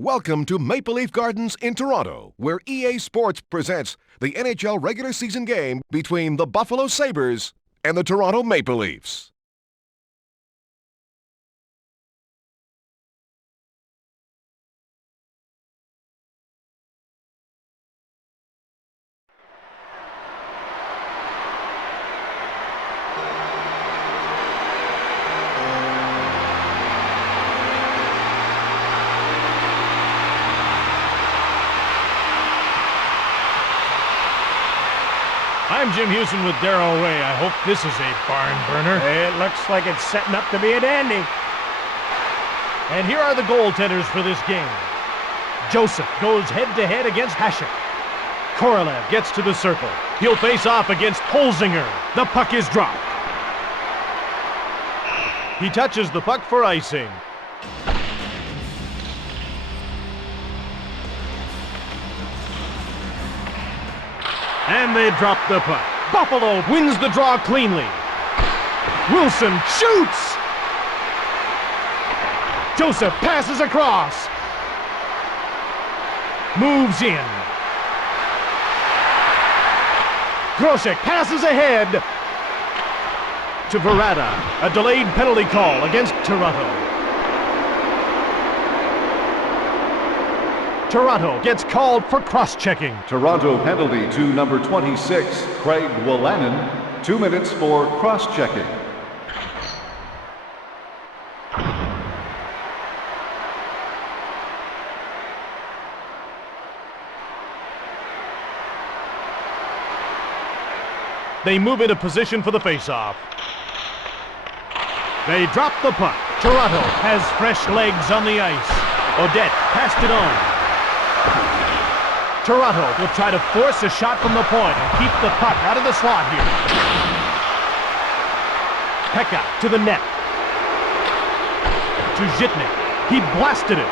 Welcome to Maple Leaf Gardens in Toronto, where EA Sports presents the NHL regular season game between the Buffalo Sabres and the Toronto Maple Leafs. I'm Jim Houston with Darryl Ray. I hope this is a barn burner. It looks like it's setting up to be a dandy. And here are the goaltenders for this game. Joseph goes head-to-head against Hasek. Korolev gets to the circle. He'll face off against Holzinger. The puck is dropped. He touches the puck for icing. And they drop the puck. Buffalo wins the draw cleanly. Wilson shoots! Joseph passes across. Moves in. Grosek passes ahead to Verada. A delayed penalty call against Toronto. Toronto gets called for cross-checking. Toronto penalty to number 26, Craig Wolanin. 2 minutes for cross-checking. They move into position for the face-off. They drop the puck. Toronto has fresh legs on the ice. Odette passed it on. Toronto will try to force a shot from the point and keep the puck out of the slot here. Pekka to the net. To Zhitnik. He blasted it.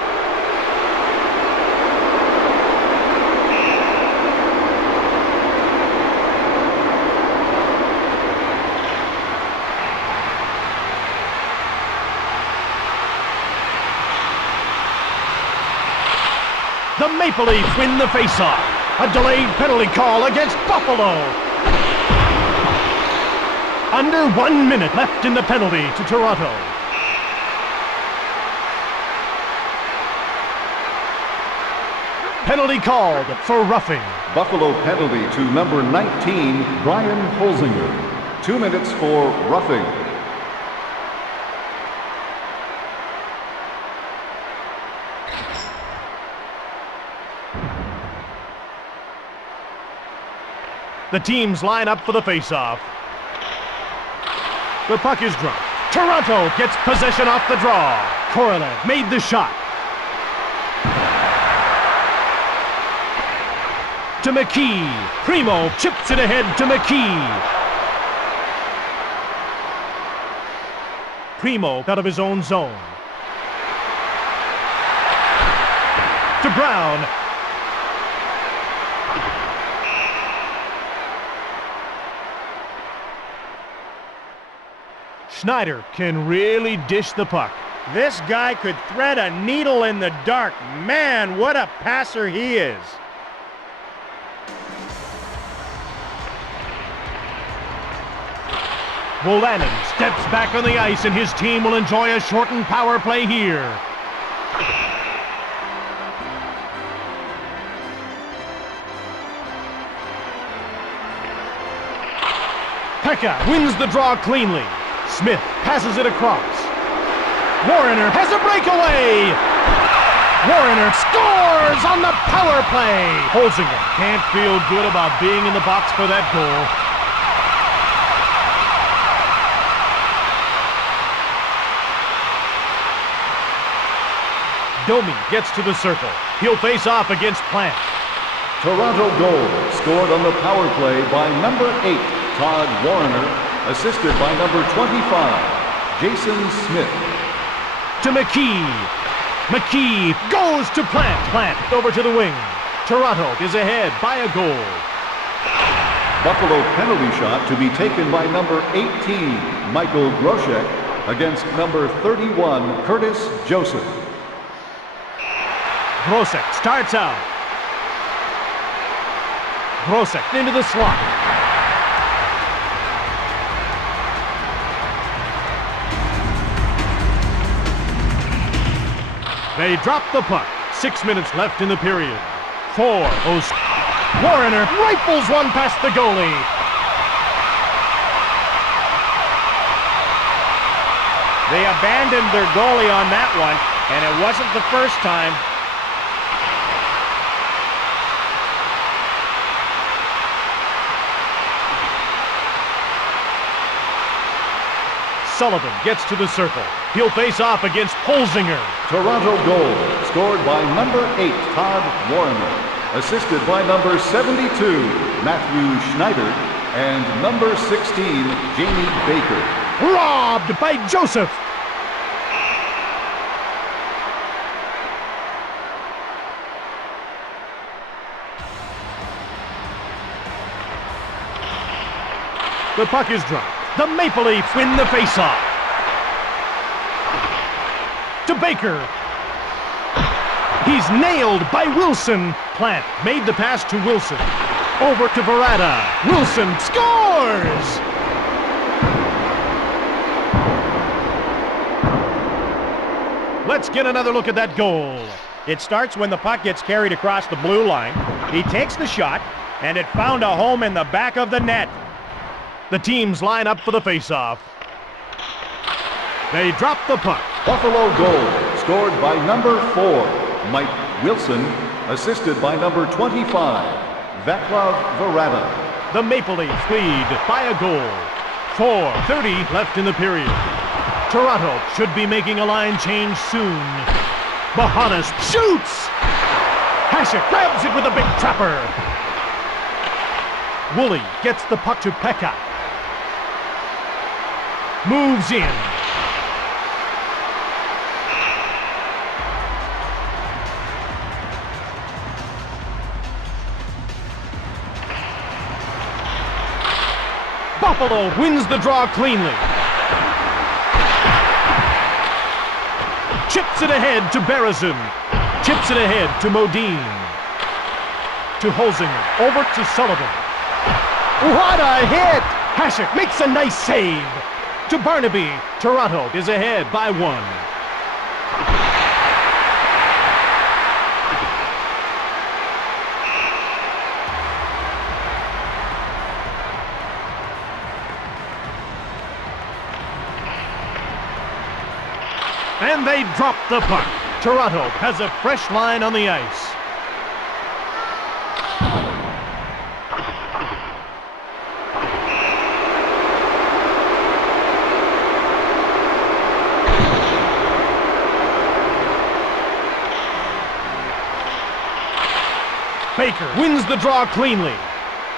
The Maple Leafs win the faceoff. A delayed penalty call against Buffalo. Under 1 minute left in the penalty to Toronto. Penalty called for roughing. Buffalo penalty to number 19, Brian Holzinger. 2 minutes for roughing. The teams line up for the faceoff. The puck is dropped. Toronto gets possession off the draw. Korolev made the shot. To McKee. Primo chips it ahead to McKee. Primo out of his own zone. To Brown. Schneider can really dish the puck. This guy could thread a needle in the dark. Man, what a passer he is. Wolanin steps back on the ice and his team will enjoy a shortened power play here. Pekka wins the draw cleanly. Smith passes it across. Warrener has a breakaway! Warrener scores on the power play! Holzinger can't feel good about being in the box for that goal. Domi gets to the circle. He'll face off against Plant. Toronto goal scored on the power play by number 8, Todd Warrener, assisted by number 25, Jason Smith. To McKee. McKee goes to Plant. Plant over to the wing. Toronto is ahead by a goal. Buffalo penalty shot to be taken by number 18, Michael Grosek, against number 31, Curtis Joseph. Grosek starts out. Grosek into the slot. They drop the puck. 6 minutes left in the period. Warrener rifles one past the goalie. They abandoned their goalie on that one, and it wasn't the first time. Sullivan gets to the circle. He'll face off against Holzinger. Toronto goal scored by number 8, Todd Warrener. Assisted by number 72, Matthew Schneider, and number 16, Jamie Baker. Robbed by Joseph. The puck is dropped. The Maple Leafs win the faceoff. To Baker. He's nailed by Wilson. Plant made the pass to Wilson. Over to Verada. Wilson scores! Let's get another look at that goal. It starts when the puck gets carried across the blue line. He takes the shot, and it found a home in the back of the net. The teams line up for the faceoff. They drop the puck. Buffalo goal scored by number 4, Mike Wilson, assisted by number 25, Vaclav Verada. The Maple Leafs lead by a goal. 4:30 left in the period. Toronto should be making a line change soon. Bahanas shoots! Hasek grabs it with a big trapper. Woolley gets the puck to Pekka. Moves in. Buffalo wins the draw cleanly. Chips it ahead to Berezin. Chips it ahead to Modine. To Holzinger. Over to Sullivan. What a hit! Hasek makes a nice save. To Barnaby. Toronto is ahead by 1. And they drop the puck. Toronto has a fresh line on the ice. Baker wins the draw cleanly.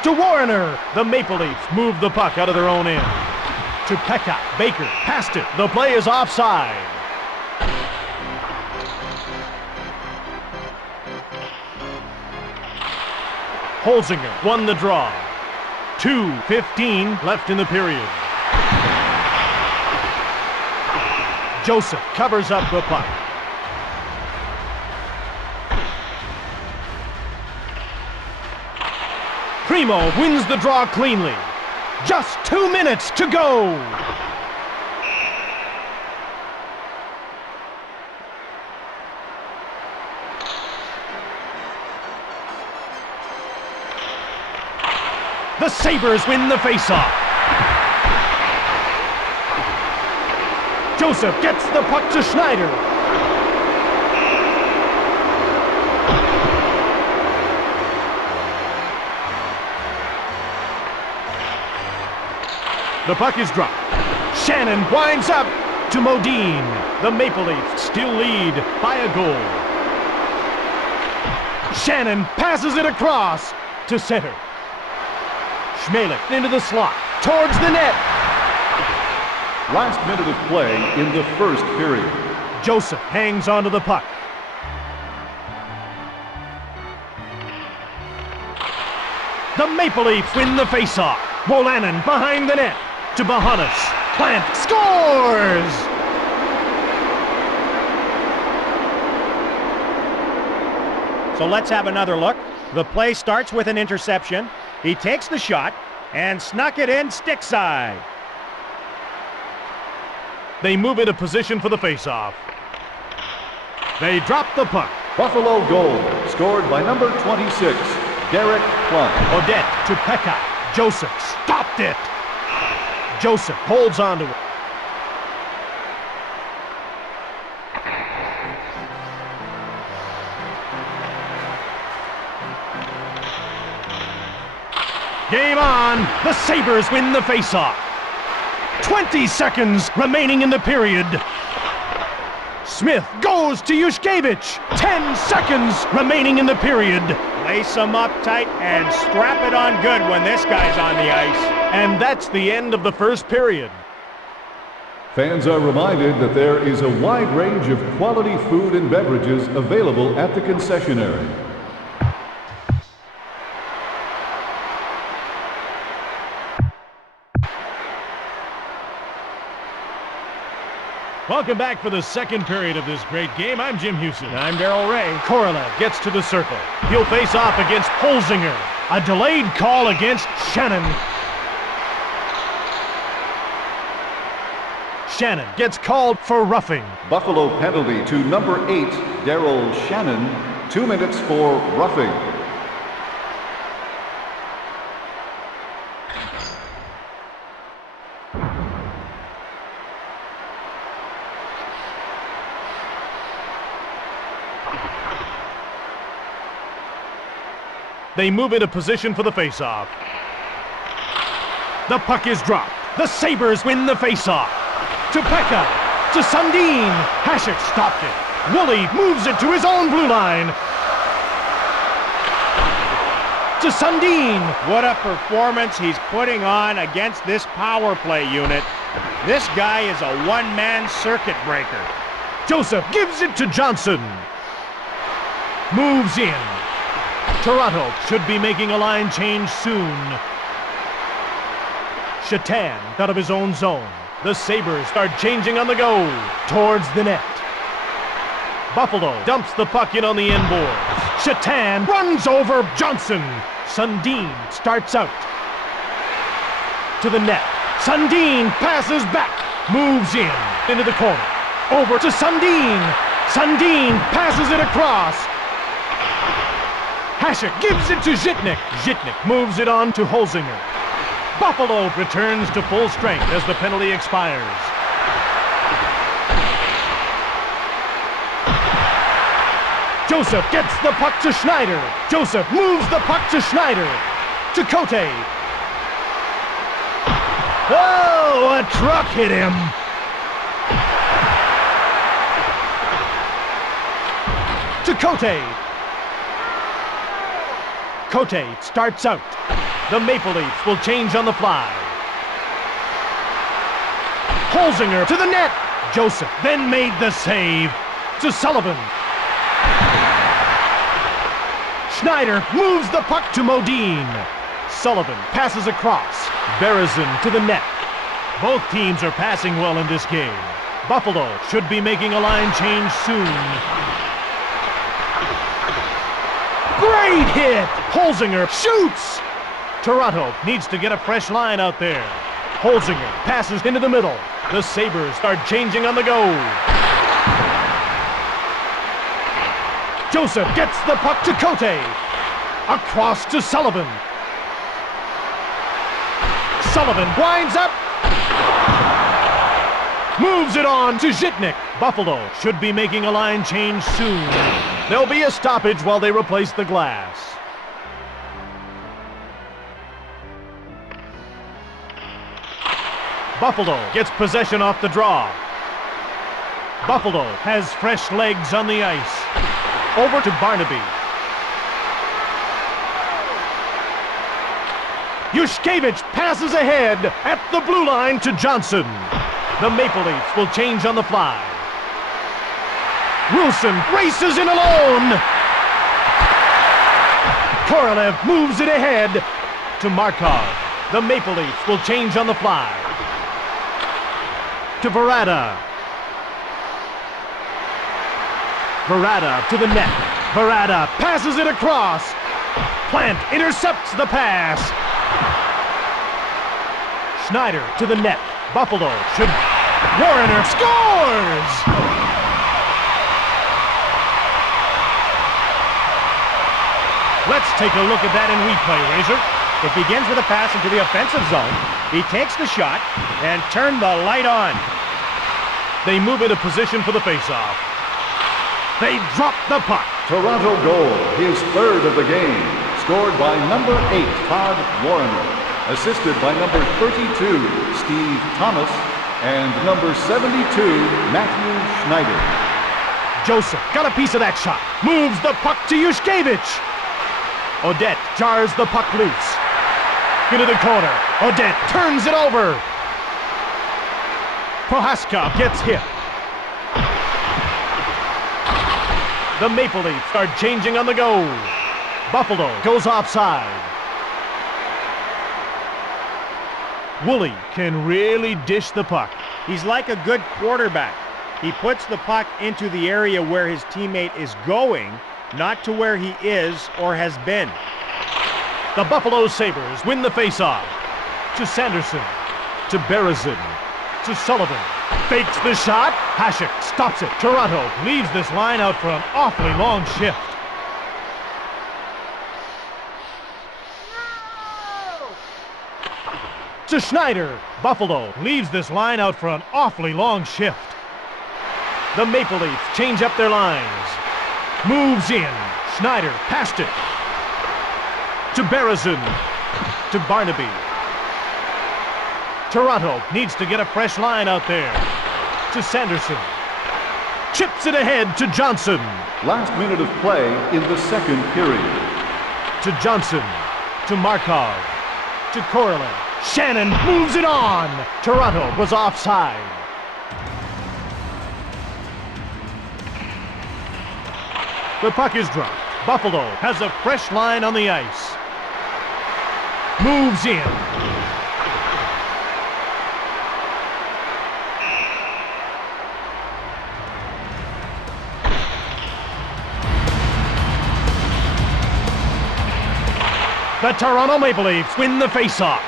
To Warrener. The Maple Leafs move the puck out of their own end. To Pekka. Baker passed it. The play is offside. Holzinger won the draw. 2:15 left in the period. Joseph covers up the puck. Primo wins the draw cleanly. Just 2 minutes to go. The Sabres win the faceoff. Joseph gets the puck to Schneider. The puck is dropped. Shannon winds up to Modine. The Maple Leafs still lead by a goal. Shannon passes it across to center. Schmelik into the slot, towards the net. Last minute of play in the first period. Joseph hangs onto the puck. The Maple Leafs win the faceoff. Wolanin behind the net to Bahanas. Plant scores! So let's have another look. The play starts with an interception. He takes the shot and snuck it in stick side. They move into position for the faceoff. They drop the puck. Buffalo goal, scored by number 26, Derek Plum. Odette to Pekka. Joseph stopped it. Joseph holds on to it. Game on! The Sabres win the faceoff. 20 seconds remaining in the period. Smith goes to Yushkevich. 10 seconds remaining in the period. Lace him up tight and strap it on good when this guy's on the ice. And that's the end of the first period. Fans are reminded that there is a wide range of quality food and beverages available at the concessionary. Welcome back for the second period of this great game. I'm Jim Houston. I'm Darryl Ray. Korolev gets to the circle. He'll face off against Holzinger. A delayed call against Shannon. Shannon gets called for roughing. Buffalo penalty to number 8, Daryl Shannon, 2 minutes for roughing. They move into position for the faceoff. The puck is dropped. The Sabres win the faceoff. To Pekka. To Sundin. Hasek stopped it. Woolley moves it to his own blue line. To Sundin. What a performance he's putting on against this power play unit. This guy is a one-man circuit breaker. Joseph gives it to Johnson. Moves in. Toronto should be making a line change soon. Shatan out of his own zone. The Sabres start changing on the go towards the net. Buffalo dumps the puck in on the end boards. Shatan runs over Johnson. Sundin starts out. To the net. Sundin passes back. Moves in into the corner. Over to Sundin. Sundin passes it across. Hasek gives it to Zhitnik. Zhitnik moves it on to Holzinger. Buffalo returns to full strength as the penalty expires. Joseph gets the puck to Schneider. Joseph moves the puck to Schneider. To Cote. Oh, a truck hit him. To Cote. Cote starts out. The Maple Leafs will change on the fly. Holzinger to the net. Joseph then made the save. To Sullivan. Schneider moves the puck to Modine. Sullivan passes across. Berezin to the net. Both teams are passing well in this game. Buffalo should be making a line change soon. Great hit! Holzinger shoots! Toronto needs to get a fresh line out there. Holzinger passes into the middle. The Sabres start changing on the go. Joseph gets the puck to Cote. Across to Sullivan. Sullivan winds up. Moves it on to Zhitnik. Buffalo should be making a line change soon. There'll be a stoppage while they replace the glass. Buffalo gets possession off the draw. Buffalo has fresh legs on the ice. Over to Barnaby. Yushkevich passes ahead at the blue line to Johnson. The Maple Leafs will change on the fly. Wilson races in alone. Korolev moves it ahead to Markov. The Maple Leafs will change on the fly. To Verada. Verada to the net. Verada passes it across. Plant intercepts the pass. Schneider to the net. Buffalo should... Warrener scores! Let's take a look at that in replay, Razor. It begins with a pass into the offensive zone. He takes the shot and turn the light on. They move into position for the faceoff. They drop the puck. Toronto goal, his third of the game, scored by number 8, Todd Warrener, assisted by number 32, Steve Thomas, and number 72, Matthew Schneider. Joseph got a piece of that shot. Moves the puck to Yushkevich. Odette jars the puck loose. Into the corner. Odette turns it over. Prohaska gets hit. The Maple Leafs are changing on the go. Buffalo goes offside. Woolley can really dish the puck. He's like a good quarterback. He puts the puck into the area where his teammate is going, not to where he is or has been. The Buffalo Sabres win the faceoff. To Sanderson. To Berezin. To Sullivan. Fakes the shot. Hasek stops it. Toronto leaves this line out for an awfully long shift. To Schneider. Buffalo leaves this line out for an awfully long shift. The Maple Leafs change up their lines. Moves in. Schneider passed it. To Berezin. To Barnaby. Toronto needs to get a fresh line out there. To Sanderson. Chips it ahead to Johnson. Last minute of play in the second period. To Johnson. To Markov. To Korolev. Shannon moves it on. Toronto was offside. The puck is dropped. Buffalo has a fresh line on the ice. Moves in. The Toronto Maple Leafs win the faceoff.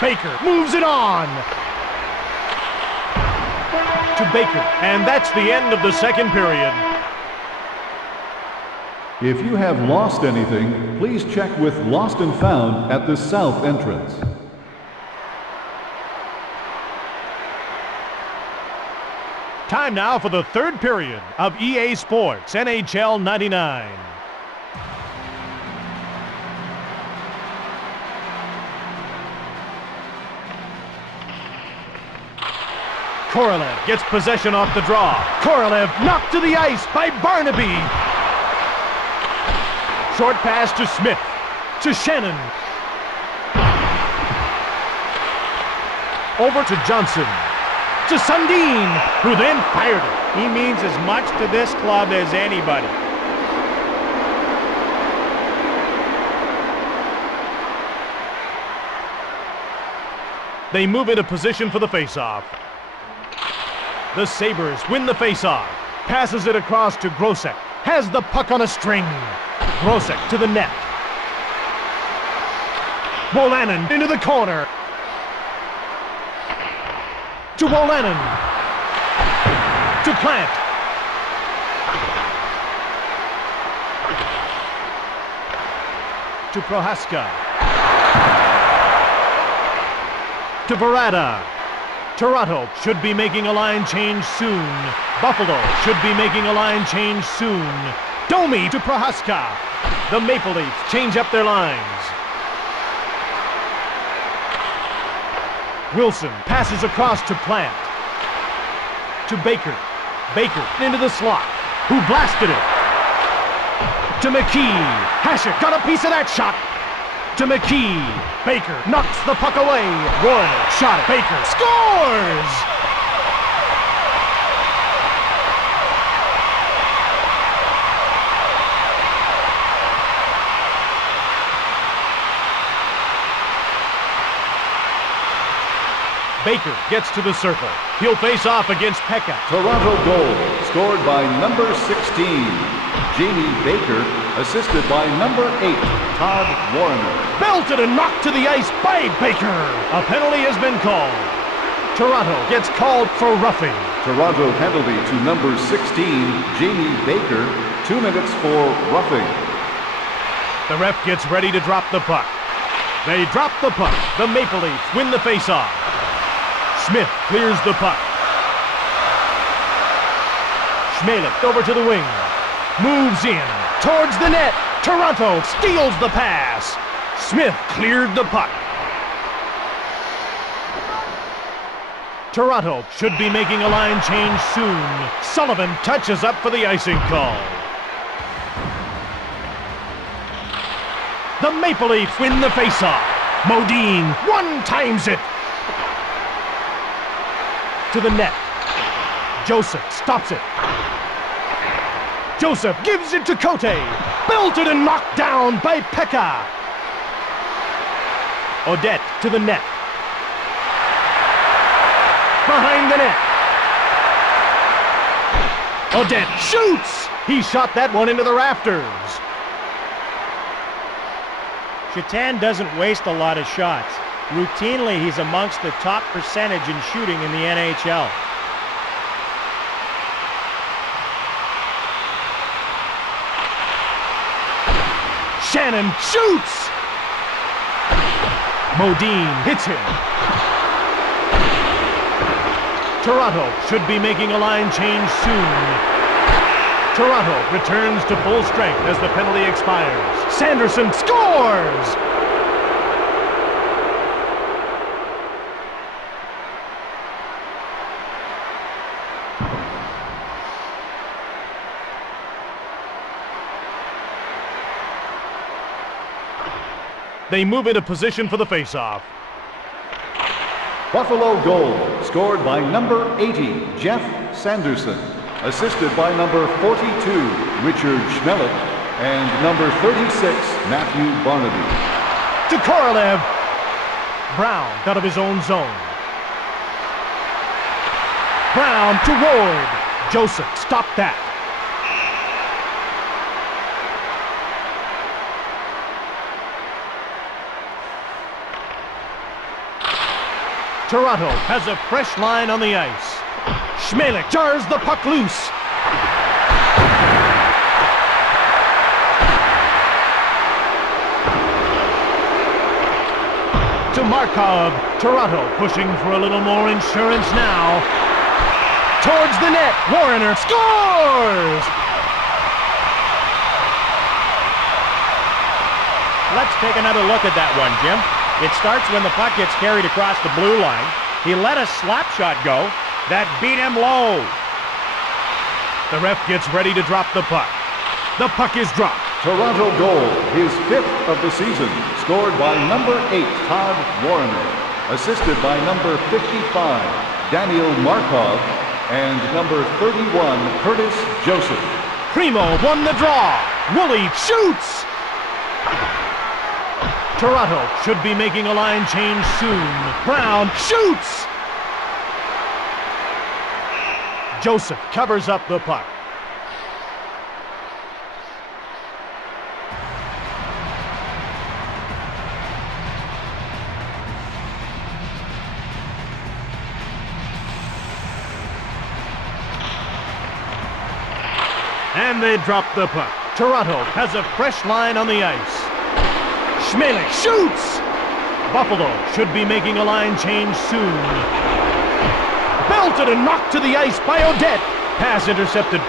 Baker moves it on. To Baker, and that's the end of the second period. If you have lost anything, please check with Lost and Found at the south entrance. Time now for the third period of EA Sports NHL 99. Korolev gets possession off the draw. Korolev knocked to the ice by Barnaby. Short pass to Smith. To Shannon. Over to Johnson. To Sundin, who then fired it. He means as much to this club as anybody. They move into position for the faceoff. The Sabres win the faceoff. Passes it across to Grosek. Has the puck on a string. Grosek to the net. Wolanin into the corner. To Wolanin. To Plant. To Prohaska. To Verada. Toronto should be making a line change soon. Buffalo should be making a line change soon. Domi to Prohaska. The Maple Leafs change up their lines. Wilson passes across to Plant. To Baker. Baker into the slot. Who blasted it? To McKee. Hasek got a piece of that shot. To McKee. Baker knocks the puck away. Warner shot it. Baker scores! Baker gets to the circle. He'll face off against Pekka. Toronto goal, scored by number 16, Jamie Baker, assisted by number 8, Todd Warner. Belted and knocked to the ice by Baker. A penalty has been called. Toronto gets called for roughing. Toronto penalty to number 16, Jamie Baker, 2 minutes for roughing. The ref gets ready to drop the puck. They drop the puck. The Maple Leafs win the faceoff. Smith clears the puck. Schmelik over to the wing. Moves in towards the net. Toronto steals the pass. Smith cleared the puck. Toronto should be making a line change soon. Sullivan touches up for the icing call. The Maple Leafs win the faceoff. Modine one-times it. To the net. Joseph stops it. Joseph gives it to Cote. Belted and knocked down by Pekka. Odette to the net. Behind the net. Odette shoots! He shot that one into the rafters. Shatan doesn't waste a lot of shots. Routinely, he's amongst the top percentage in shooting in the NHL. Shannon shoots! Modine hits him. Toronto should be making a line change soon. Toronto returns to full strength as the penalty expires. Sanderson scores! They move into position for the faceoff. Buffalo goal, scored by number 80, Jeff Sanderson, assisted by number 42, Richard Schmelik, and number 36, Matthew Barnaby. To Korolev. Brown out of his own zone. Brown to Ward. Joseph stopped that. Toronto has a fresh line on the ice. Schmelik jars the puck loose. To Markov. Toronto pushing for a little more insurance now. Towards the net. Warner scores! Let's take another look at that one, Jim. It starts when the puck gets carried across the blue line. He let a slap shot go. That beat him low. The ref gets ready to drop the puck. The puck is dropped. Toronto goal, his 5th of the season, scored by number 8, Todd Warner, assisted by number 55, Daniel Markov, and number 31, Curtis Joseph. Primo won the draw. Woolley shoots! Toronto should be making a line change soon. Brown shoots! Joseph covers up the puck. And they drop the puck. Toronto has a fresh line on the ice. Schmelik shoots! Buffalo should be making a line change soon. Belted and knocked to the ice by Odette. Pass intercepted.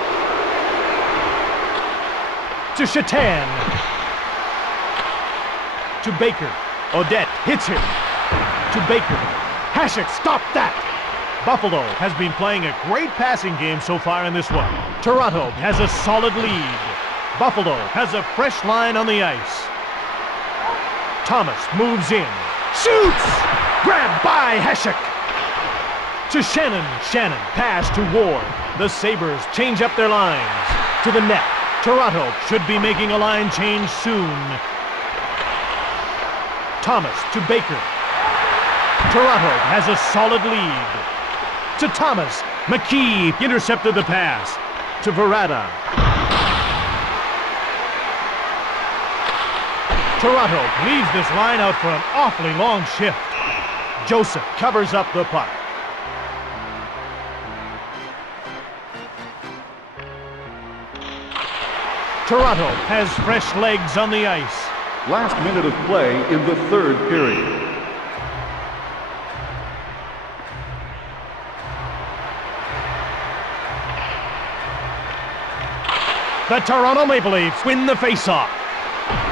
To Shatan. To Baker. Odette hits him. To Baker. Hasek stopped that. Buffalo has been playing a great passing game so far in this one. Toronto has a solid lead. Buffalo has a fresh line on the ice. Thomas moves in. Shoots! Grabbed by Hasek. To Shannon. Shannon pass to Ward. The Sabres change up their lines. To the net. Toronto should be making a line change soon. Thomas to Baker. Toronto has a solid lead. To Thomas. McKee intercepted the pass. To Verada. Toronto leaves this line out for an awfully long shift. Joseph covers up the puck. Toronto has fresh legs on the ice. Last minute of play in the third period. The Toronto Maple Leafs win the faceoff.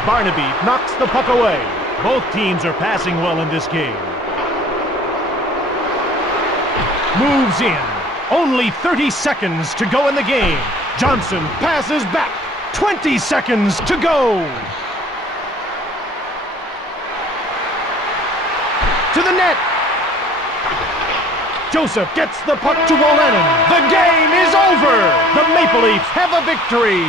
Barnaby knocks the puck away. Both teams are passing well in this game. Moves in. Only 30 seconds to go in the game. Johnson passes back. 20 seconds to go. To the net. Joseph gets the puck to Wolanin. The game is over. The Maple Leafs have a victory.